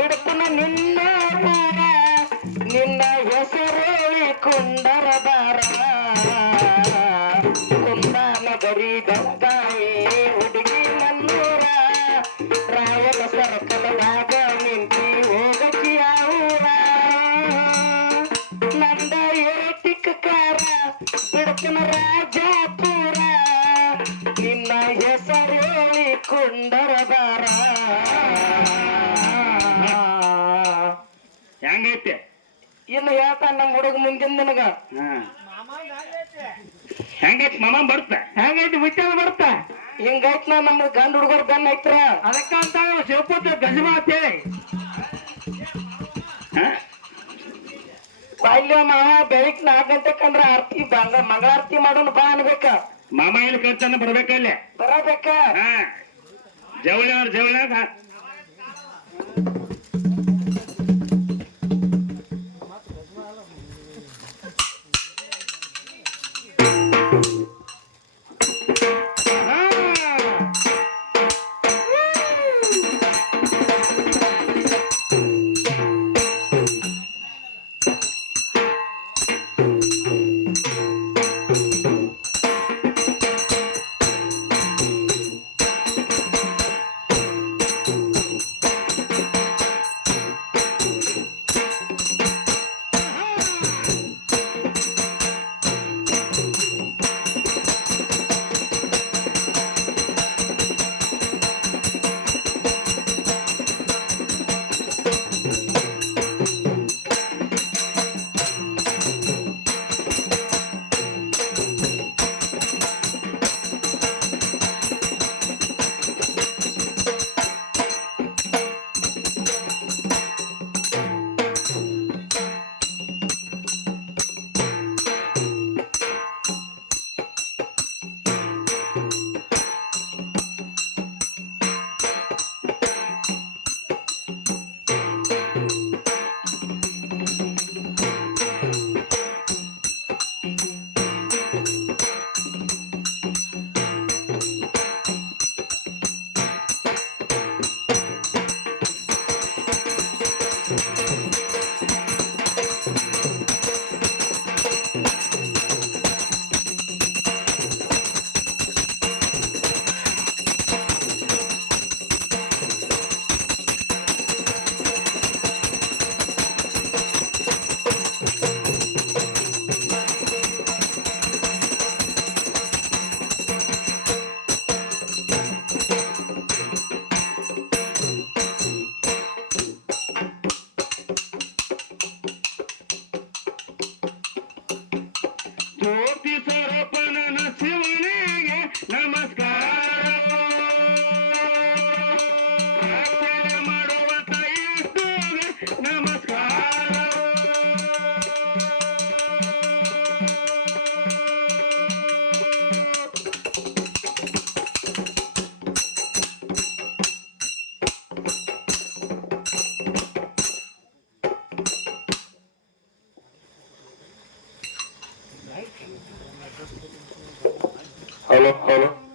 ಬಿಡ್ತನ ನಿನ್ನ ಬಾರ ನಿನ್ನ ಹೆಸರೇಳಿ ಕುಂದರ ಬಾರ ಕುಂದಾನಗರಿ ದತ್ತಾಯಿ ಹುಡುಗಿ ಮನ್ನೂರ ರಾಯನ ಸರ್ಕಲದಾಗ ನಿಂತಿ ಹೋಗಕಿ ಊರ ನಂದ ಏಟಿಕ್ ಕಾರ ಬಿಡ್ತನ ರಾಜಪುರ. ನಿನ್ನ ಹೆಸರೇಳಿ ಕುಂದರ ಬಾರ ಇನ್ನು ಹೇಳ್ತಾನ ನಮ್ಮ ಹುಡುಗ ಮುಂದಿನ ನಿನಗ ಹಾ. ಹೆಂಗೈತಿ ಮಾಮ ಬರ್ತ? ಹೆಂಗೈತಿ? ವಿಚಾರ ಬರ್ತ. ಹಿಂಗೈತ್ ನಾ ನಮ್ಮ ಗಂಡ ಹುಡುಗರು ಬೆನ್ನ ಐತ್ರ. ಅದಕ್ಕ ಅಂತ ಶಿವಪುತ್ರ ಗಜಮ ಅಂತೇಳಿ. ಬಾಲ್ಯ ಮಾವ ಬೆಳಿಗ್ ನಾಲ್ಕು ಗಂಟೆ ಕಂದ್ರ ಆರ್ತಿ ಬಂಗ ಮಂಗಳಾರತಿ ಮಾಡೋಣ ಬಾ ಅನ್ಬೇಕ. ಮಾಮ ಎಲ್ಲಿ ಕರ್ತಾನ ಬರ್ಬೇಕಲ್ಲೇ ಬರಬೇಕ? ಹಾ. ಜವಳಿ ಅವ್ರ ಜವಳಿ Mm-hmm. Hola, hola.